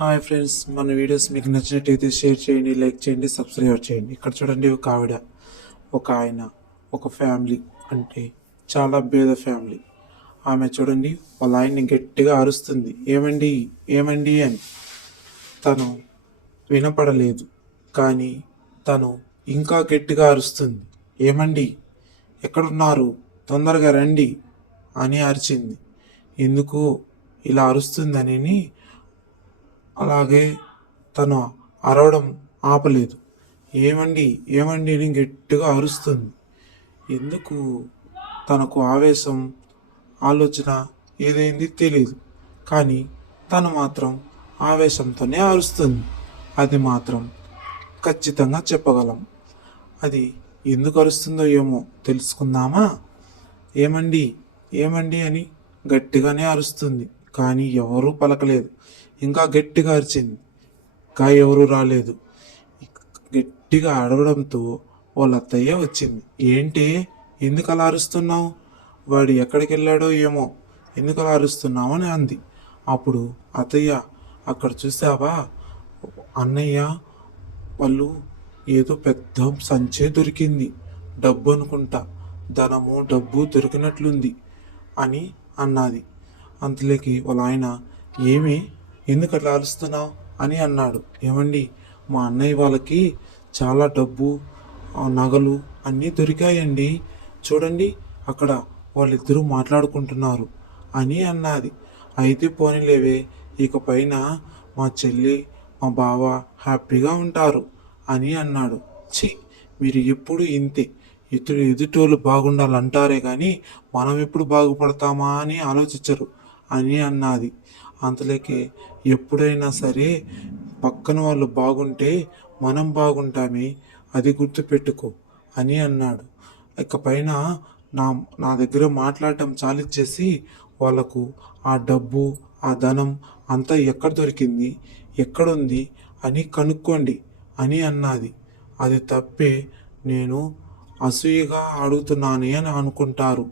Hi friends మన videos మీకు నచ్చినట్టయితే షేర్ చేయండి లైక్ చేయండి సబ్స్క్రైబ్ చేయండి. ఇక్కడ చూడండి ఒక ఆవిడ ఒక ఆయన ఒక ఫ్యామిలీ అంటే చాలా పేద ఫ్యామిలీ. ఆమె చూడండి వాళ్ళ ఆయన్ని గట్టిగా అరుస్తుంది. ఏమండి ఏమండి అని. తను వినపడలేదు కానీ తను ఇంకా గట్టిగా అరుస్తుంది. ఏమండి ఎక్కడున్నారు? తొందరగా రండి అని అరిచింది. ఎందుకు ఇలా అరుస్తుందని అలాగే తను అరవడం ఆపలేదు. ఏమండి ఏమండి అని గట్టిగా అరుస్తుంది. ఎందుకు? తనకు ఆవేశం ఆలోచన ఏదైంది తెలియదు కానీ తను మాత్రం ఆవేశంతోనే అరుస్తుంది. అది మాత్రం ఖచ్చితంగా చెప్పగలం. అది ఎందుకు అరుస్తుందో ఏమో తెలుసుకుందామా? ఏమండి ఏమండి అని గట్టిగానే అరుస్తుంది. కానీ ఎవరూ పలకలేదు. ఇంకా గట్టిగా అరిచింది. ఇంకా ఎవరూ రాలేదు. గట్టిగా అడగడంతో వాళ్ళ అత్తయ్య వచ్చింది. ఏంటి? ఎందుకు అలా అరుస్తున్నావు? వాడు ఎక్కడికి వెళ్ళాడో ఏమో. ఎందుకు అలా అరుస్తున్నావు అని అంది. అప్పుడు అత్తయ్య అక్కడ చూసావా? అన్నయ్య వాళ్ళు ఏదో పెద్ద సంచే దొరికింది. డబ్బు అనుకుంటా. ధనము డబ్బు దొరికినట్లుంది అని అన్నది. అంతలోకి వాళ్ళ ఆయన ఏమి? ఎందుకు అట్లా అరుస్తున్నావు అని అన్నాడు. ఏమండి మా అన్నయ్య వాళ్ళకి చాలా డబ్బు నగలు అన్నీ దొరికాయండి. చూడండి అక్కడ వాళ్ళిద్దరూ మాట్లాడుకుంటున్నారు అని అన్నది. అయితే పోనీలేవే ఇకపైన మా చెల్లి మా బావ హ్యాపీగా ఉంటారు అని అన్నాడు. ఛీ మీరు ఎప్పుడు ఇంతే. ఇతడు ఎదుటోళ్ళు బాగుండాలంటారే కానీ మనం ఎప్పుడు బాగుపడతామా అని ఆలోచించరు అని అన్నది. అంతలోకి ఎప్పుడైనా సరే పక్కన వాళ్ళు బాగుంటే మనం బాగుంటామే అది గుర్తుపెట్టుకో అని అన్నాడు. ఇక పైన నా నా దగ్గర మాట్లాడటం చాలిచ్చేసి వాళ్ళకు ఆ డబ్బు ఆ ధనం అంతా ఎక్కడ దొరికింది ఎక్కడుంది అని కనుక్కోండి అని అన్నది. అది తప్పే నేను అసూయగా అడుగుతున్నానే అని అనుకుంటారు.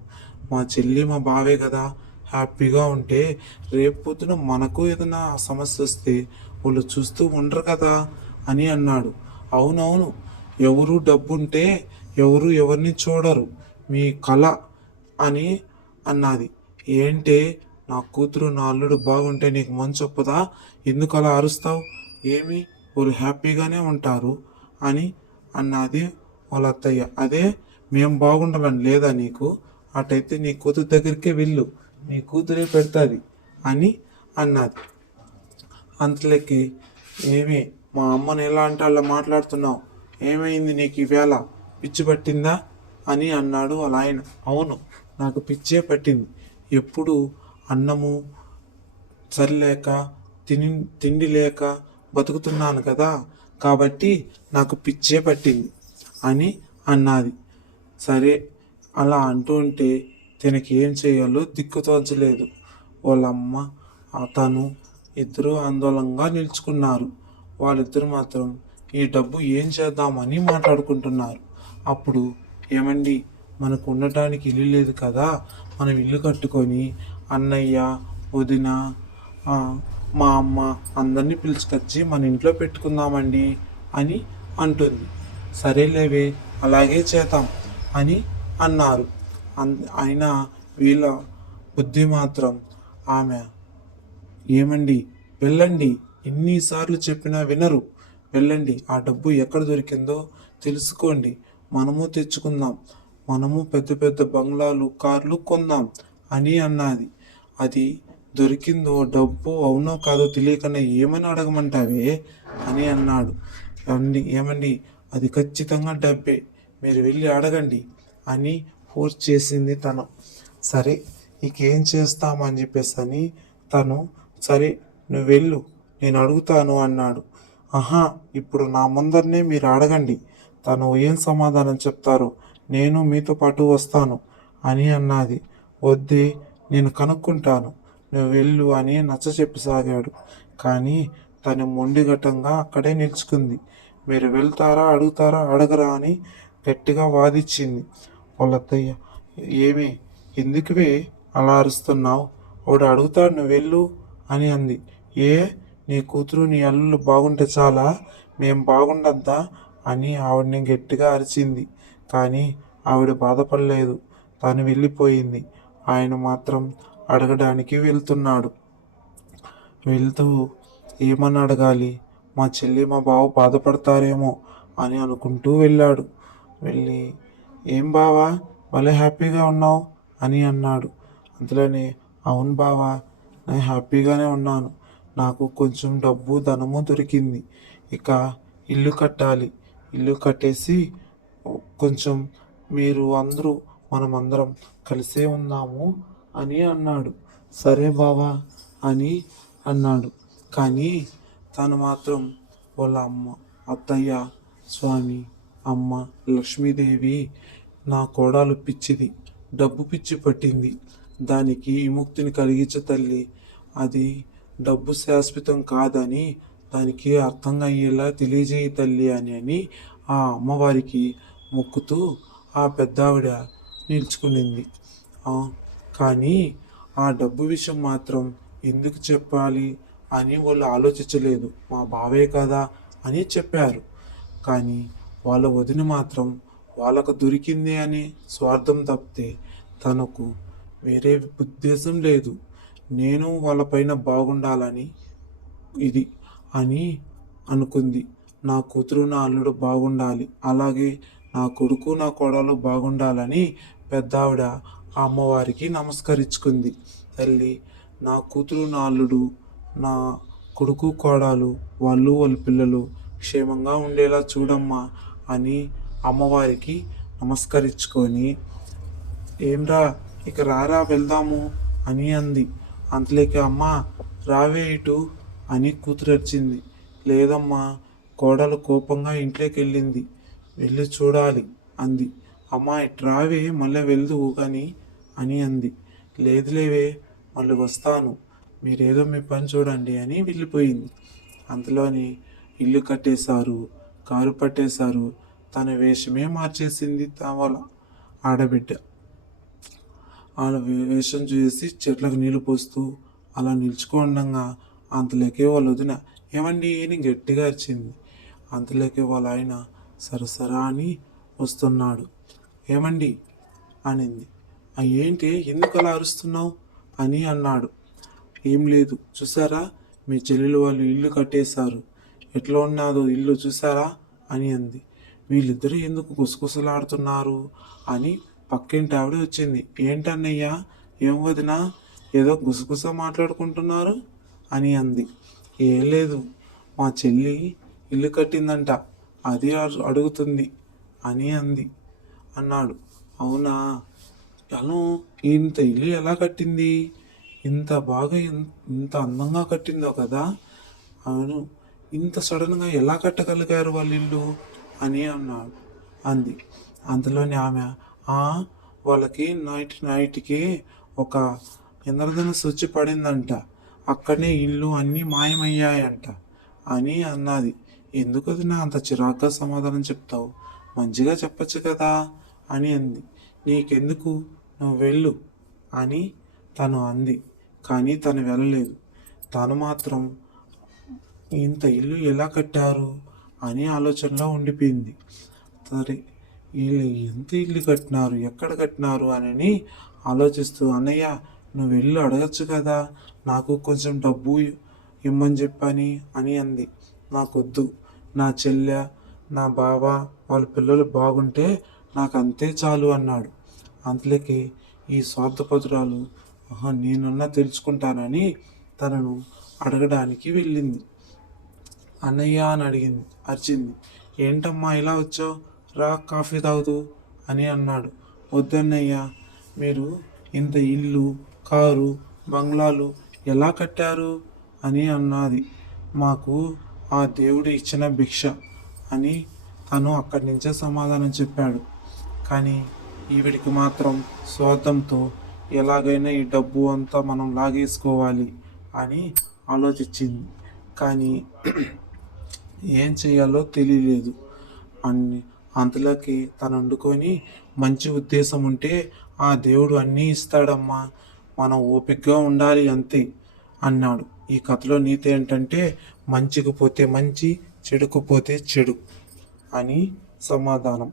మా చెల్లి మా బావే కదా హ్యాపీగా ఉంటే రేపు పొద్దున మనకు ఏదైనా సమస్య వస్తే వాళ్ళు చూస్తూ ఉండరు కదా అని అన్నాడు. అవునవును ఎవరు డబ్బుంటే ఎవరు ఎవరిని చూడరు. మీ కళ అని అన్నది. ఏంటే నా కూతురు నా అల్లుడు బాగుంటే నీకు మంచి ఒప్పదా? ఎందుకు అలా అరుస్తావు? ఏమి? వాళ్ళు హ్యాపీగానే ఉంటారు అని అన్నది వాళ్ళ అత్తయ్య. అదే మేము బాగుండాలని లేదా నీకు? అటైతే నీ కూతురు దగ్గరికే వెళ్ళు. నీ కూతురే పెడుతుంది అని అన్నది. అంతలోకి ఏమి మా అమ్మని ఎలా అంటే అలా మాట్లాడుతున్నావు? ఏమైంది నీకు ఈవేళ పిచ్చి పట్టిందా? అని అన్నాడు అలా ఆయన. అవును నాకు పిచ్చే పట్టింది. ఎప్పుడు అన్నము సరిలేక తిని తిండి లేక బతుకుతున్నాను కదా కాబట్టి నాకు పిచ్చే పట్టింది అని అన్నది. సరే అలా అంటూ ఉంటే తనకి ఏం చేయాలో దిక్కుతోచలేదు వాళ్ళమ్మ అతను ఇద్దరు ఆందోళనగా నిలుచుకున్నారు. వాళ్ళిద్దరు మాత్రం ఈ డబ్బు ఏం చేద్దామని మాట్లాడుకుంటున్నారు. అప్పుడు ఏమండి మనకు ఉండటానికి ఇల్లు లేదు కదా. మనం ఇల్లు కట్టుకొని అన్నయ్య వదిన మా అమ్మ అందరినీ పిలుచుకొచ్చి మన ఇంట్లో పెట్టుకుందామండి అని అంటుంది. సరేలేవే అలాగే చేద్దాం అని అన్నారు. అయినా వీళ్ళ బుద్ధి మాత్రం ఆమె ఏమండి? వెళ్ళండి. ఎన్నిసార్లు చెప్పినా వినరు. వెళ్ళండి. ఆ డబ్బు ఎక్కడ దొరికిందో తెలుసుకోండి. మనము తెచ్చుకుందాం. మనము పెద్ద పెద్ద బంగ్లాలు కార్లు కొందాం అని అన్నది. అది దొరికిందో డబ్బు అవునో కాదో తెలియకనే ఏమని అడగమంటావే అని అన్నాడు. అండి ఏమండి? అది ఖచ్చితంగా డబ్బే. మీరు వెళ్ళి అడగండి అని ఫోర్స్ చేసింది తను. సరే ఇక చేస్తామని చెప్పేసి అని తను సరే నువ్వు వెళ్ళు నేను అడుగుతాను అన్నాడు. ఆహా ఇప్పుడు నా ముందరనే మీరు అడగండి. తను ఏం సమాధానం చెప్తారో నేను మీతో పాటు వస్తాను అని అన్నది. వద్దే నేను కనుక్కుంటాను. నువ్వు వెళ్ళు అని నచ్చ చెప్పసాగాడు కానీ తను మొండిఘటంగా అక్కడే నిలుచుకుంది. మీరు వెళ్తారా అడుగుతారా అడగరా అని గట్టిగా వాదిచ్చింది. వాళ్ళత్తయ్య ఏమి? ఎందుకువే అలా అరుస్తున్నావు? వాడు అడుగుతాడు నువ్వు వెళ్ళు అని అంది. ఏ? నీ కూతురు నీ అల్లుళ్ళు బాగుంటే చాలా? మేం బాగుండద్దా అని ఆవిడని గట్టిగా అరిచింది. కానీ ఆవిడ బాధపడలేదు. తను వెళ్ళిపోయింది. ఆయన మాత్రం అడగడానికి వెళ్తున్నాడు. వెళ్తూ ఏమని అడగాలి? మా చెల్లి మా బావ బాధపడతారేమో అని అనుకుంటూ వెళ్ళాడు. వెళ్ళి ఏం బావా భలే హ్యాపీగా ఉన్నావు అని అన్నాడు. అందులోనే అవును బావా నేను హ్యాపీగానే ఉన్నాను. నాకు కొంచెం డబ్బు ధనము దొరికింది. ఇక ఇల్లు కట్టాలి. ఇల్లు కట్టేసి కొంచెం మీరు అందరూ మనమందరం కలిసే ఉన్నాము అని అన్నాడు. సరే బావా అని అన్నాడు. కానీ తను మాత్రం వాళ్ళ అమ్మ అత్తయ్య స్వామి అమ్మ లక్ష్మీదేవి నా కోడలు పిచ్చిది డబ్బు పిచ్చి పట్టింది. దానికి విముక్తిని కలిగించే తల్లి. అది డబ్బు శాశ్వతం కాదని దానికి అర్థం అయ్యేలా తెలియజేయ తల్లి అని అని ఆ అమ్మవారికి మొక్కుతూ ఆ పెద్దావిడ నిల్చుకునింది. కానీ ఆ డబ్బు విషయం మాత్రం ఎందుకు చెప్పాలి అని వాళ్ళు ఆలోచించలేదు. మా బావే కదా అని చెప్పారు. కానీ వాళ్ళ వదిన మాత్రం వాళ్ళకు దొరికింది అని స్వార్థం తప్పితే తనకు వేరే ఉద్దేశం లేదు. నేను వాళ్ళపైన బాగుండాలని ఇది అని అనుకుంది. నా కూతురు నా అల్లుడు బాగుండాలి. అలాగే నా కొడుకు నా కోడలు బాగుండాలని పెద్దావిడ ఆవిడ అమ్మవారికి నమస్కరించుకుంది. తల్లి నా కూతురు నా అల్లుడు నా కొడుకు కోడలు వాళ్ళు వాళ్ళ పిల్లలు క్షేమంగా ఉండేలా చూడమ్మా అని అమ్మవారికి నమస్కరించుకొని ఏంరా ఇక రారా వెళ్దాము అని అంది. అంతలేకి అమ్మ రావే ఇటు అని కూతురొచ్చింది లేదమ్మా కోడలు కోపంగా ఇంట్లోకి వెళ్ళింది వెళ్ళి చూడాలి అంది. అమ్మా ఇటు రావే మళ్ళీ వెళ్దువు కానీ అని అంది. లేదులేవే మళ్ళీ వస్తాను. మీరేదో మీ పని చూడండి అని వెళ్ళిపోయింది. అంతలోని ఇల్లు కట్టేశారు కారు పట్టేశారు తన వేషమే మార్చేసింది వాళ్ళ ఆడబిడ్డ. వాళ్ళ వేషం చూసి చెట్లకు నీళ్ళు పోస్తూ అలా నిల్చుకోండంగా అంతలోకే వాళ్ళు వదిన ఏమండి అని గట్టిగా అరిచింది. అంతలోకే వాళ్ళ ఆయన సరసరా అని వస్తున్నాడు. ఏమండి? అనింది. ఏంటి ఎందుకు అలా అరుస్తున్నావు? అని అన్నాడు. ఏం లేదు. చూసారా? మీ చెల్లెలు వాళ్ళు ఇల్లు కట్టేశారు. ఎట్లా ఉన్నాదో? ఇల్లు చూసారా? అని అంది. వీళ్ళిద్దరూ ఎందుకు గుసగుసలాడుతున్నారు అని పక్కింటి ఆవిడ వచ్చింది. ఏంటన్నయ్యా ఏం వదినా? ఏదో గుసగుస మాట్లాడుకుంటున్నారు? అని అంది. ఏం లేదు మా చెల్లి ఇల్లు కట్టిందంట అది అడుగుతుంది అని అంది. అన్నాడు. అవునా? అను ఇంత ఇల్లు ఎలా కట్టింది? ఇంత బాగా ఇంత అందంగా కట్టిందో కదా? అవును ఇంత సడన్గా ఎలా కట్టగలిగారు వాళ్ళ ఇల్లు అని అన్నాడు. అంది. అందులోని ఆమె "ఆ, వాళ్ళకి నైట్ నైట్కి ఒక ఇంద్రధనుసు వచ్చి పడిందంట. అక్కడనే ఇల్లు అన్నీ మాయమయ్యాయంట అని అన్నది. ఎందుకు అది నా అంత చిరాగ్గా సమాధానం చెప్తావు? మంచిగా చెప్పచ్చు కదా అని అంది. నీకెందుకు? నువ్వు వెళ్ళు అని తను అంది. కానీ తను వెళ్ళలేదు. తను మాత్రం ఇంత ఇల్లు ఎలా కట్టారు? అని ఆలోచనలో ఉండిపోయింది. సరే వీళ్ళు ఎంత ఇల్లు కట్టినారు ఎక్కడ కట్టినారు అని ఆలోచిస్తూ అన్నయ్య నువ్వు వెళ్ళి అడగచ్చు కదా నాకు కొంచెం డబ్బు ఇమ్మని చెప్పని అని అంది. నాకొద్దు నా చెల్లె నా బావ వాళ్ళ పిల్లలు బాగుంటే నాకు అంతే చాలు అన్నాడు. అందులోకి ఈ స్వార్థపతురాలు నేనున్నా తెలుసుకుంటానని తనను అడగడానికి వెళ్ళింది. అన్నయ్య అని అడిగింది. అరిచింది. ఏంటమ్మా ఇలా వచ్చావు? రా కాఫీ తాగుతూ అని అన్నాడు. వద్దన్నయ్య మీరు ఇంత ఇల్లు కారు బంగ్లాలు ఎలా కట్టారు? అని అన్నది. మాకు ఆ దేవుడు ఇచ్చిన భిక్ష అని తను అక్కడి నుంచే సమాధానం చెప్పాడు. కానీ ఈవిడికి మాత్రం స్వార్థంతో ఎలాగైనా ఈ డబ్బు అంతా మనం లాగేసుకోవాలి అని ఆలోచించింది. కానీ ఏం చేయాలో తెలియలేదు. అన్ని అంతలోకి తను వండుకొని మంచి ఉద్దేశం ఉంటే ఆ దేవుడు అన్నీ ఇస్తాడమ్మా. మనం ఓపికగా ఉండాలి అంతే అన్నాడు. ఈ కథలో నీతి ఏంటంటే మంచికి పోతే మంచి చెడుకు పోతే చెడు అని సమాధానం.